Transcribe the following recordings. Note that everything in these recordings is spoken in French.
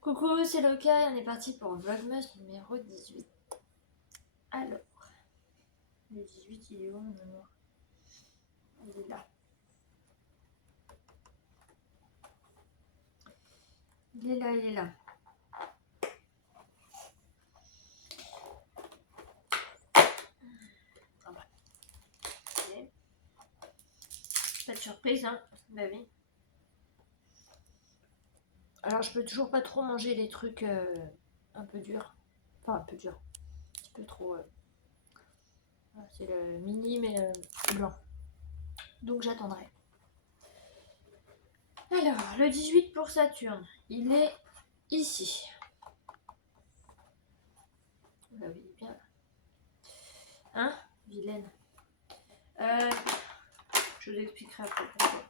Coucou, c'est Loka et on est parti pour Vlogmas numéro 18. Alors, le 18 il est où mon amour? Il est là. Il est là, il est là. Ah bah. Ok. Pas de surprise, hein? Bah oui. Alors, je peux toujours pas trop manger les trucs un peu durs. Enfin, un peu durs. Un petit peu trop. C'est le mini, mais blanc. Donc, j'attendrai. Alors, le 18 pour Saturne, il est ici. Bah oui, il est bien là. Hein, vilaine. Je vous expliquerai après pourquoi.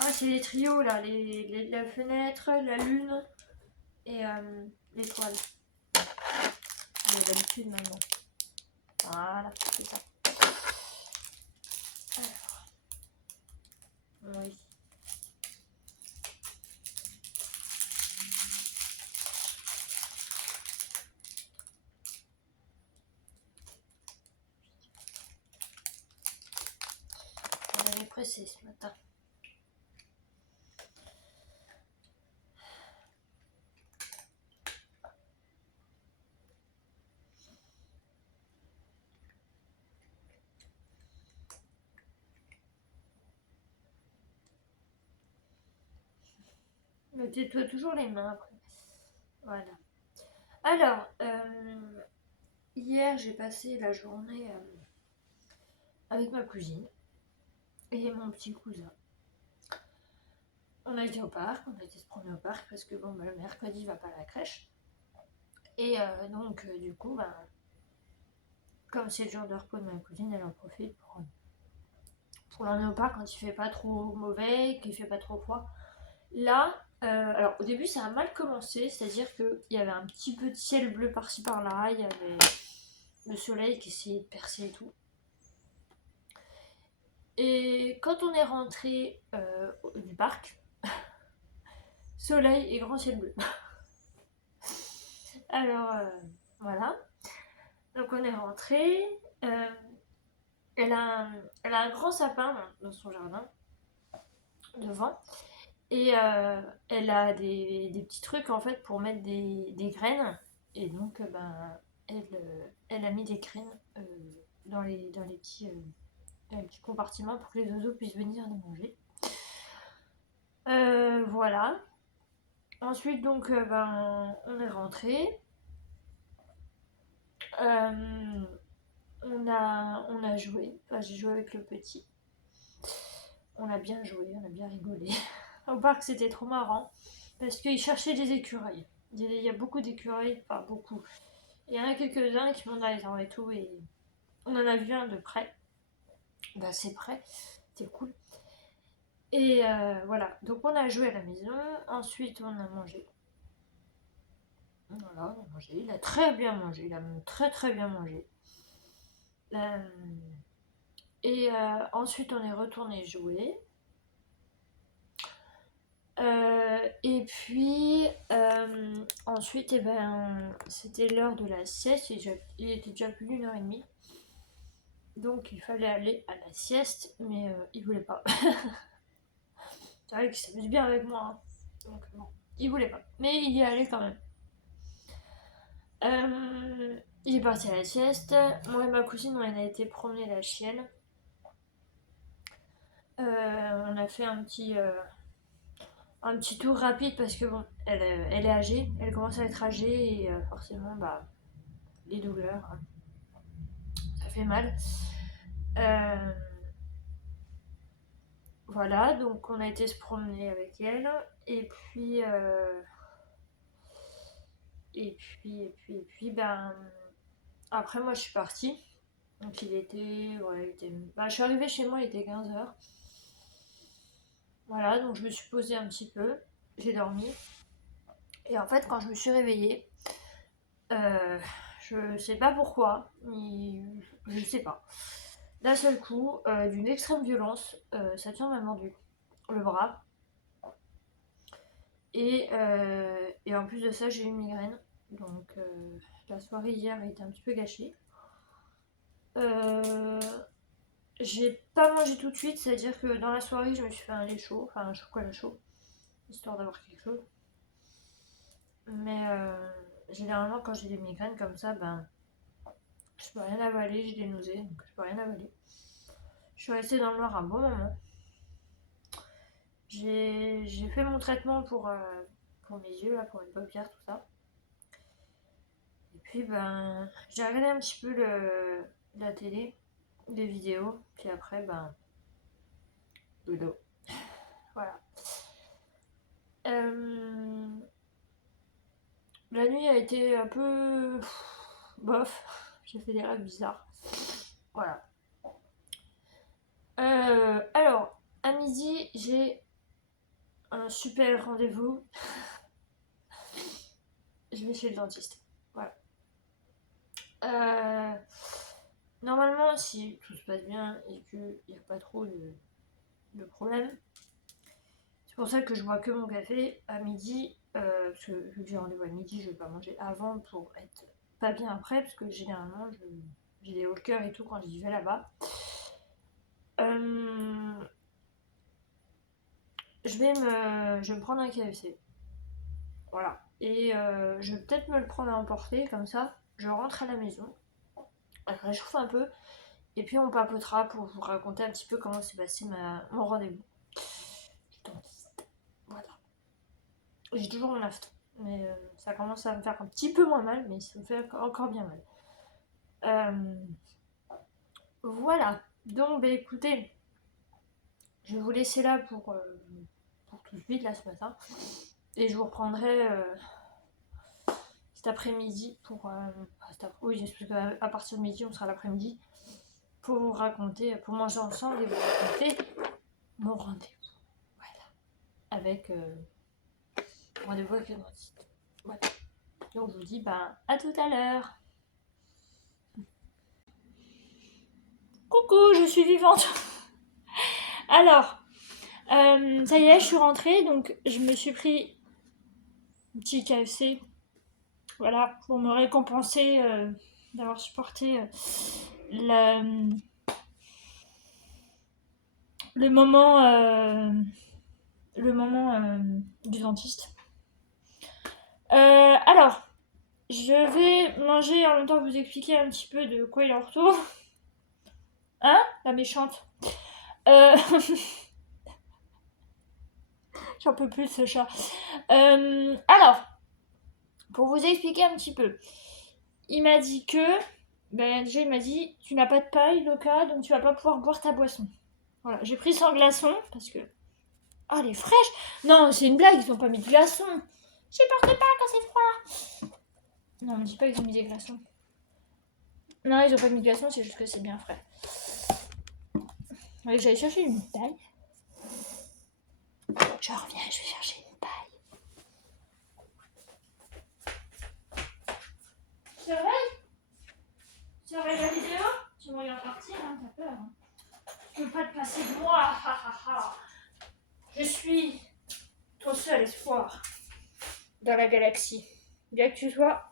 Ah, c'est les trios là, la fenêtre, la lune et l'étoile. Mais d'habitude maintenant. Voilà, c'est ça. Alors, oui. On avait pressé ce matin. Mettez-toi toujours les mains après. Voilà. Alors, hier j'ai passé la journée avec ma cousine et mon petit cousin. On a été au parc, on a été se promener au parc parce que bon, le mercredi il va pas à la crèche. Et donc, du coup, comme c'est le jour de repos de ma cousine, elle en profite pour l'emmener au parc quand il fait pas trop mauvais, qu'il fait pas trop froid. Là, alors au début ça a mal commencé, c'est-à-dire qu'il y avait un petit peu de ciel bleu par-ci par-là, il y avait le soleil qui essayait de percer et tout. Et quand on est rentré du parc, soleil et grand ciel bleu. Alors voilà, donc on est rentré. Elle a un grand sapin dans son jardin devant. Et elle a des petits trucs en fait pour mettre des graines. Et donc elle a mis des graines dans les petits compartiments pour que les oiseaux puissent venir les manger. Voilà. Ensuite donc on est rentré. On a joué. Enfin, j'ai joué avec le petit. On a bien joué, on a bien rigolé. Au parc c'était trop marrant parce qu'il cherchait des écureuils. Il y a beaucoup d'écureuils, pas beaucoup. Il y en a quelques-uns qui vont dans les arbres et tout, et on en a vu un de près. Bah, c'est près, c'est cool. Et voilà, donc on a joué à la maison, ensuite on a mangé. Voilà, on a mangé, il a très bien mangé, il a très très bien mangé. Et ensuite on est retourné jouer. Et puis ensuite, c'était l'heure de la sieste. Il était déjà plus d'1h30. Donc il fallait aller à la sieste, mais il voulait pas. C'est vrai qu'il s'amuse bien avec moi. Hein. Donc bon, il voulait pas. Mais il y est allé quand même. Il est parti à la sieste. Moi et ma cousine, on a été promener la chienne. On a fait un petit tour rapide parce que bon, elle est âgée. Elle commence à être âgée et forcément, les douleurs, hein, ça fait mal. Voilà, donc on a été se promener avec elle. Et puis, après moi je suis partie. Donc il était, je suis arrivée chez moi, il était 15h. Voilà, donc je me suis posée un petit peu, j'ai dormi. Et en fait, quand je me suis réveillée, je sais pas pourquoi, mais je sais pas. D'un seul coup, d'une extrême violence, Saturne m'a mordu le bras. Et en plus de ça, j'ai eu une migraine. Donc la soirée hier a été un petit peu gâchée. J'ai pas mangé tout de suite, c'est-à-dire que dans la soirée, je me suis fait un lait chaud, enfin un chocolat chaud, histoire d'avoir quelque chose. Mais généralement, quand j'ai des migraines comme ça, ben, je peux rien avaler, j'ai des nausées, donc je peux rien avaler. Je suis restée dans le noir un bon moment. J'ai fait mon traitement pour mes yeux, là, pour une paupière, tout ça. Et puis, ben, j'ai regardé un petit peu la télé, des vidéos, puis après, ben, dodo. Voilà. La nuit a été un peu bof. J'ai fait des rêves bizarres. Voilà. Alors, à midi, j'ai un super rendez-vous. Je vais chez le dentiste. Voilà. Normalement, si tout se passe bien et qu'il n'y a pas trop de problème, c'est pour ça que je bois que mon café à midi. Parce que vu que j'ai rendez-vous à midi, je vais pas manger avant pour être pas bien après. Parce que généralement, j'ai des hauts de cœur et tout quand j'y vais là-bas. Je vais me prendre un KFC. Voilà. Et je vais peut-être me le prendre à emporter, comme ça, je rentre à la maison, je réchauffe un peu, et puis on papotera pour vous raconter un petit peu comment s'est passé mon rendez-vous. Voilà. J'ai toujours mon afte, mais ça commence à me faire un petit peu moins mal, mais ça me fait encore bien mal. Voilà. Donc, bah, écoutez, je vais vous laisser là pour tout de suite, là, ce matin. Et je vous reprendrai cet après-midi pour. Oui, j'explique qu'à partir de midi, on sera l'après-midi pour vous raconter, pour manger ensemble et vous raconter mon rendez-vous. Voilà. Avec rendez-vous avec le dentiste. Voilà. Donc, je vous dis à tout à l'heure. Coucou, je suis vivante. Alors, ça y est, je suis rentrée, donc je me suis pris un petit KFC. Voilà, pour me récompenser d'avoir supporté le moment, du dentiste. Alors, je vais manger en même temps vous expliquer un petit peu de quoi il en retourne. Hein, la méchante. J'en peux plus de ce chat. Alors, pour vous expliquer un petit peu, il m'a dit que, déjà il m'a dit, tu n'as pas de paille, Loca, donc tu vas pas pouvoir boire ta boisson. Voilà, j'ai pris sans glaçon parce que. Oh, elle est fraîche! Non, c'est une blague, ils ont pas mis de glaçon. J'y porte pas quand c'est froid. Non, me dis pas qu'ils ont mis des glaçons. Non, ils ont pas mis de glaçons, c'est juste que c'est bien frais. J'allais chercher une paille. Je reviens, je vais chercher une paille. Surveille la vidéo? Tu me regardes partir, hein, t'as peur. Hein. Tu veux pas te passer de moi, ha ha ha. Je suis ton seul espoir dans la galaxie. Bien que tu sois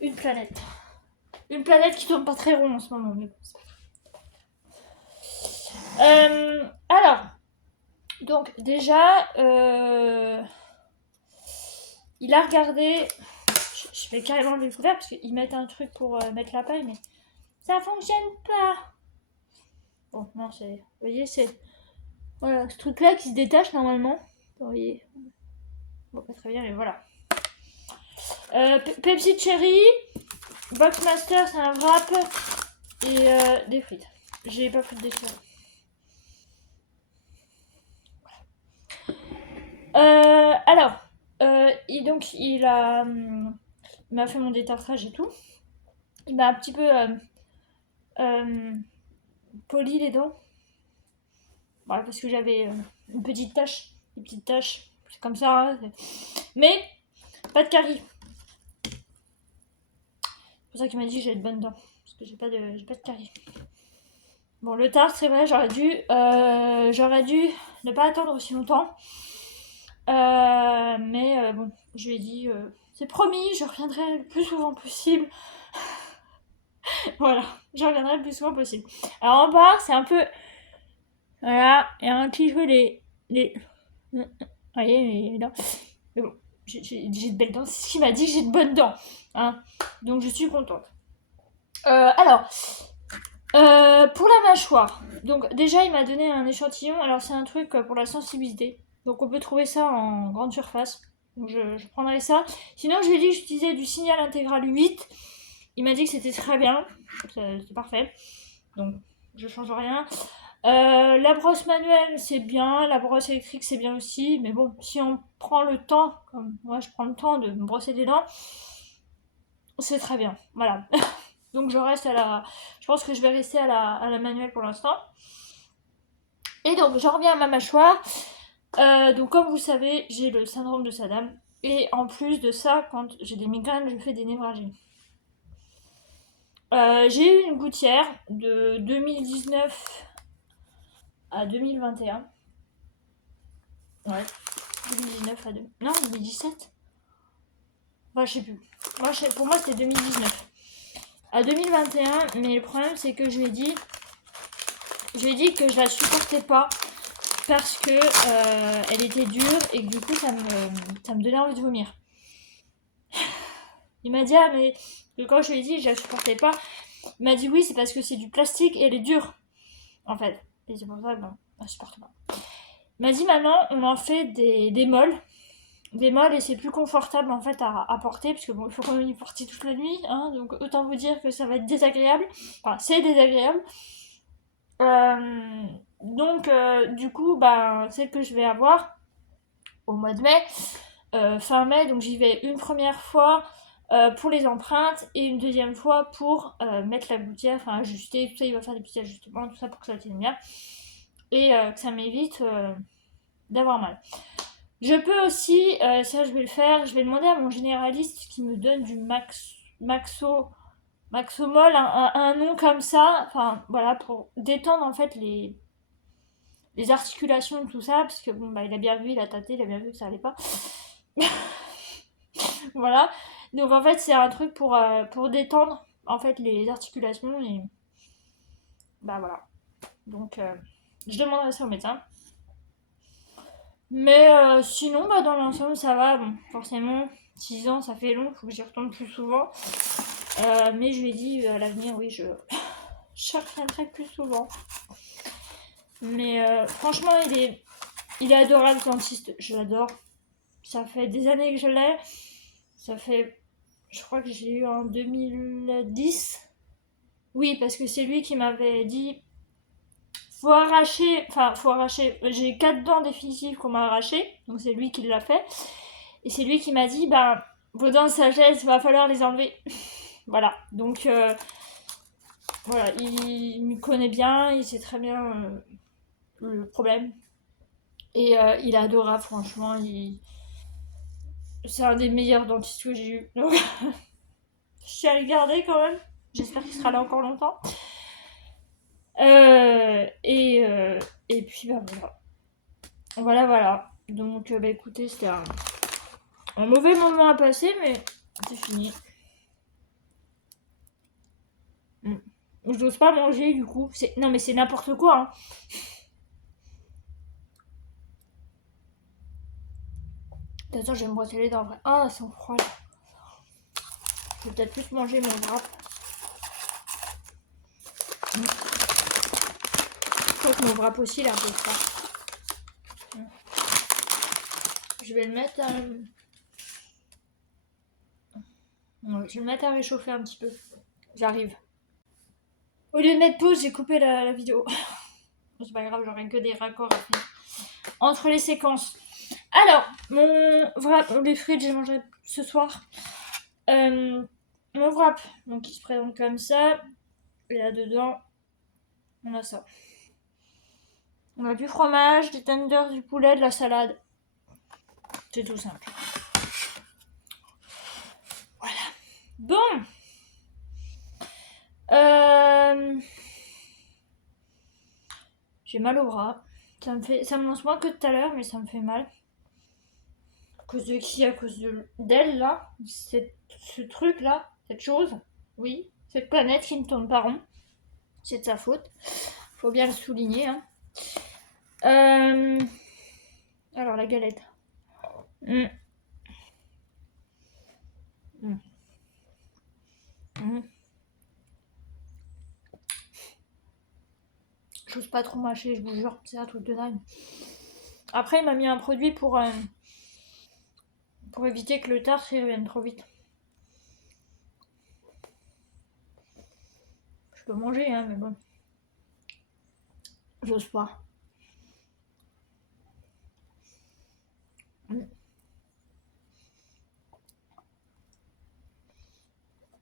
une planète. Une planète qui tourne pas très rond en ce moment, mais bon, c'est pas. Alors, donc déjà, il a regardé. Je vais carrément le découvrir parce qu'ils mettent un truc pour mettre la paille, mais ça fonctionne pas. Bon, non, c'est. Vous voyez, c'est. Voilà, ce truc-là qui se détache normalement. Vous voyez. Bon, pas très bien, mais voilà. Pepsi Cherry, Boxmaster, c'est un wrap et des frites. J'ai pas pris de déchets. Alors, donc il m'a fait mon détartrage et tout. Il m'a un petit peu poli les dents. Voilà, parce que j'avais une petite tache, des petites taches, c'est comme ça. Hein, mais pas de carie. C'est pour ça qu'il m'a dit que j'avais de bonnes dents, parce que j'ai pas de carie. Bon, le tartre, c'est vrai, j'aurais dû ne pas attendre aussi longtemps. Mais bon, je lui ai dit, c'est promis, je reviendrai le plus souvent possible. Voilà, je reviendrai le plus souvent possible. Alors en bas, c'est un peu... Voilà, il y a un petit peu les... Vous voyez, les dents. Mais bon, j'ai de belles dents. C'est ce qu'il m'a dit que j'ai de bonnes dents. Hein. Donc je suis contente. Alors, pour la mâchoire. Donc déjà, il m'a donné un échantillon. Alors c'est un truc pour la sensibilité. Donc on peut trouver ça en grande surface. Donc je prendrai ça. Sinon, je lui ai dit que j'utilisais du signal intégral 8. Il m'a dit que c'était très bien. C'est parfait. Donc je change rien. La brosse manuelle, c'est bien. La brosse électrique, c'est bien aussi. Mais bon, si on prend le temps, comme moi je prends le temps de me brosser les dents, c'est très bien. Voilà. Donc je reste à la... Je pense que je vais rester à la manuelle pour l'instant. Et donc j'en reviens à ma mâchoire. Donc comme vous savez, j'ai le syndrome de Sadam. Et en plus de ça, quand j'ai des migraines, je fais des névralgies. J'ai eu une gouttière de 2019 à 2021. Ouais, 2019 à 2... Non, 2017. Bah, je sais plus. Pour moi, c'était 2019. À 2021, mais le problème, c'est que je lui ai dit que je la supportais pas parce que elle était dure et que du coup, ça me donnait envie de vomir. Il m'a dit, ah, mais quand je lui ai dit que je la supportais pas, il m'a dit, oui, c'est parce que c'est du plastique et elle est dure, en fait. Et c'est pour ça, bon, je la supporte pas. Il m'a dit, maintenant, on en fait des molles. Des molles et c'est plus confortable en fait à porter parce que bon il faut quand même y porter toute la nuit hein, donc autant vous dire que ça va être désagréable, enfin c'est désagréable. Donc du coup bah celle que je vais avoir au mois de mai, fin mai, donc j'y vais une première fois pour les empreintes et une deuxième fois pour mettre la gouttière, enfin ajuster, tout ça, il va faire des petits ajustements, tout ça pour que ça tienne bien et que ça m'évite d'avoir mal. Je peux aussi, ça je vais le faire, je vais demander à mon généraliste qui me donne du Maxomol, un nom comme ça, enfin voilà, pour détendre en fait les articulations et tout ça, parce que bon bah il a bien vu, il a tâté, il a bien vu que ça allait pas. Voilà. Donc en fait c'est un truc pour détendre en fait les articulations et bah voilà. Donc je demanderai ça au médecin. Mais sinon, bah, dans l'ensemble, ça va. Bon, forcément, 6 ans, ça fait long, faut que j'y retourne plus souvent. Mais je lui ai dit, à l'avenir, oui, je reviendrai plus souvent. Mais franchement, il est adorable, le dentiste. Je l'adore. Ça fait des années que je l'ai. Ça fait, je crois que j'ai eu en 2010. Oui, parce que c'est lui qui m'avait dit, faut arracher. J'ai 4 dents définitives qu'on m'a arrachées. Donc c'est lui qui l'a fait. Et c'est lui qui m'a dit, bah, vos dents de sagesse, il va falloir les enlever. Voilà. Donc, voilà, il me connaît bien, il sait très bien le problème. Et il est adorable, franchement. C'est un des meilleurs dentistes que j'ai eu. Donc, je suis à le garder quand même. J'espère qu'il sera là encore longtemps. Et puis, bah voilà. Voilà, voilà. Donc, bah écoutez, c'était un mauvais moment à passer, mais c'est fini. Je n'ose pas manger du coup. Non mais c'est n'importe quoi. Hein. Attends, je vais me brosser les dents après. Ah, elles sont froides. Je vais peut-être plus manger mon wrap. Je crois que mon wrap aussi il est un peu froid. Je vais le mettre à... Ouais, je vais le mettre à réchauffer un petit peu. J'arrive. Au lieu de mettre pause, j'ai coupé la vidéo. C'est pas grave, j'aurai que des raccords à faire. Entre les séquences. Alors, mon wrap, les frites, j'ai mangé ce soir. Mon wrap, donc il se présente comme ça. Et là-dedans, on a ça. On a du fromage, des tenders, du poulet, de la salade. C'est tout simple. Voilà. Bon. J'ai mal au bras. Ça me lance moins que tout à l'heure, mais ça me fait mal. cause de qui? À cause d'elle, là? Ce truc-là? Cette chose? Oui. Cette planète qui ne tourne pas rond. C'est de sa faute. Faut bien le souligner, hein. Alors, la galette. Mmh. Mmh. Mmh. J'ose pas trop mâcher, je vous jure. C'est un truc de dingue. Après, il m'a mis un produit pour éviter que le tartre il revienne trop vite. Je peux manger, hein, mais bon. J'ose pas.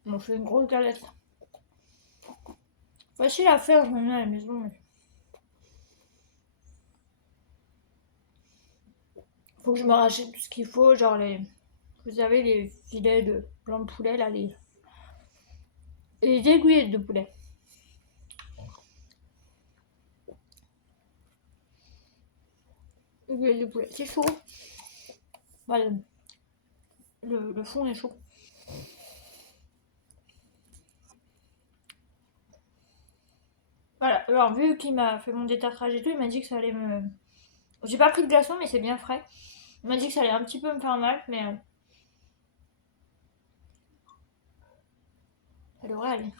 On fait une grosse galette. Facile à faire, je me mets à la maison. Mais... faut que je me rachète tout ce qu'il faut, genre les... vous savez, les filets de blanc de poulet, là, les aiguillettes de poulet. Aiguillettes de poulet, c'est chaud. Voilà. Le fond est chaud. Voilà, alors vu qu'il m'a fait mon détartrage et tout, il m'a dit que ça allait me... J'ai pas pris de glaçon, mais c'est bien frais. Il m'a dit que ça allait un petit peu me faire mal, mais... ça devrait aller.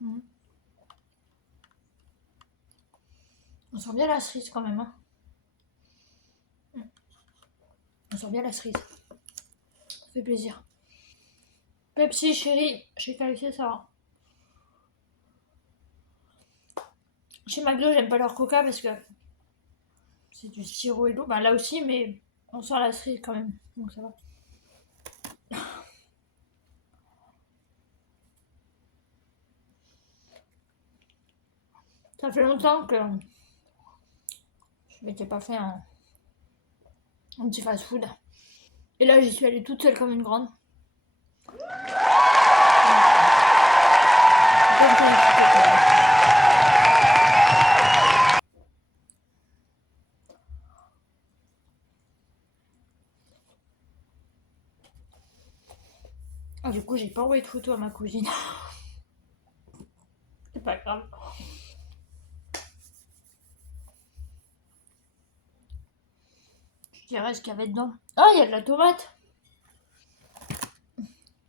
Mmh. On sent bien la cerise quand même, hein. On sent bien la cerise. Ça fait plaisir. Pepsi, chérie, chez KFC, ça va. Chez McDo, j'aime pas leur coca parce que c'est du sirop et d'eau. Bah là aussi, mais on sent la cerise quand même. Donc ça va. Ça fait longtemps que je m'étais pas fait un petit fast food. Et là, j'y suis allée toute seule comme une grande. Ah, du coup, j'ai pas envoyé de photo à ma cousine. C'est pas grave. Je dirais ce qu'il y avait dedans. Ah, il y a de la tomate.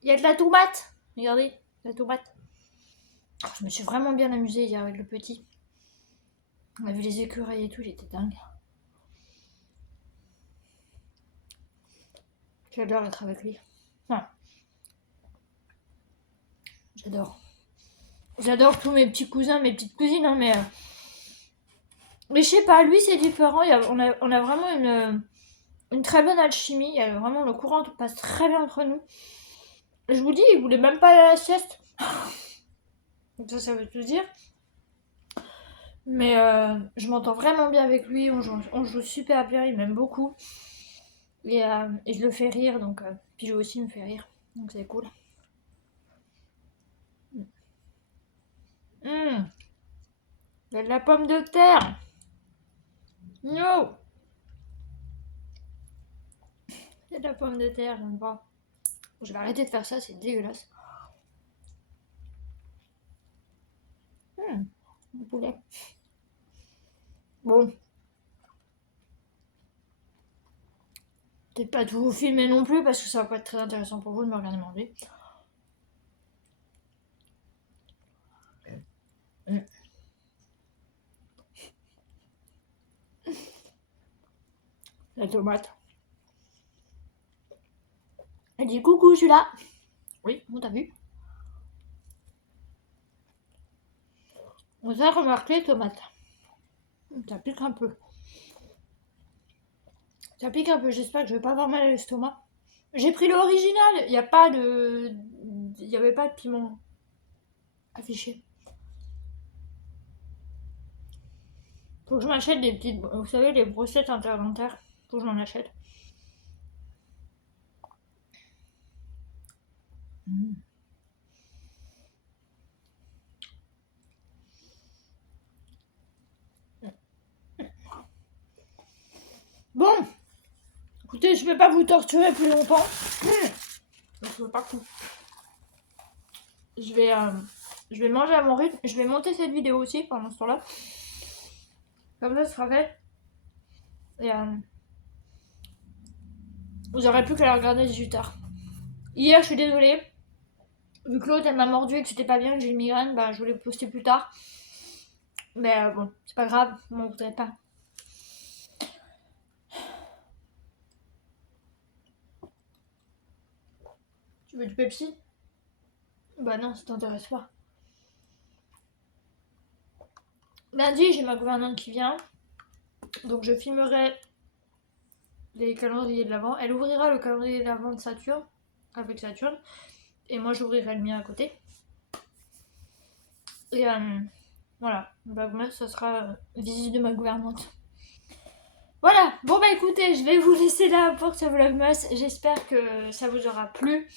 Il y a de la tomate. Regardez, la tomate. Oh, je me suis vraiment bien amusée hier avec le petit. On a vu les écureuils et tout, il était dingue. J'adore être avec lui. Enfin, j'adore. J'adore tous mes petits cousins, mes petites cousines, hein, mais je sais pas, lui c'est différent. On a vraiment une très bonne alchimie. Il y a vraiment le courant passe très bien entre nous. Je vous dis, il voulait même pas aller à la sieste. Donc ça veut tout dire. Mais je m'entends vraiment bien avec lui. On joue super bien. Il m'aime beaucoup. Et je le fais rire. Donc, puis lui aussi me fait rire. Donc c'est cool. Il y a de la pomme de terre. No. Il y a de la pomme de terre, j'aime pas. Je vais arrêter de faire ça, c'est dégueulasse. Le poulet. Bon. Peut-être pas tout vous filmer non plus parce que ça va pas être très intéressant pour vous de me regarder manger. La tomate. Elle dit coucou, je suis là. Oui, on t'a vu. On a remarqué tomate. Ça pique un peu. Ça pique un peu, j'espère que je vais pas avoir mal à l'estomac. J'ai pris l'original, il n'y a pas de... Il n'y avait pas de piment affiché. Faut que je m'achète des petites... Vous savez, les brochettes interdentaires. Faut que je m'en achète. Bon, écoutez, je vais pas vous torturer plus longtemps. C'est pas cool. Je vais manger à mon rythme. Je vais monter cette vidéo aussi pendant ce temps-là. Comme ça, ce sera fait. Et vous aurez plus qu'à la regarder 18h. Hier, je suis désolée. Vu que l'autre, elle m'a mordu et que c'était pas bien, que j'ai une migraine, bah, je voulais poster plus tard. Mais bon, c'est pas grave, vous m'en voudrez pas. Tu veux du Pepsi? Bah non, ça t'intéresse pas. Lundi, j'ai ma gouvernante qui vient. Donc je filmerai les calendriers de l'avant. Elle ouvrira le calendrier de l'avant de Saturne, avec Saturne. Et moi, j'ouvrirai le mien à côté. Et voilà, Vlogmas, ça sera visite de ma gouvernante. Voilà, bon bah écoutez, je vais vous laisser là pour ce Vlogmas. J'espère que ça vous aura plu.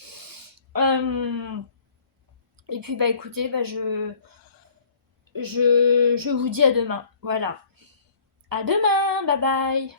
Et puis bah écoutez, bah je vous dis à demain. Voilà. À demain, bye bye.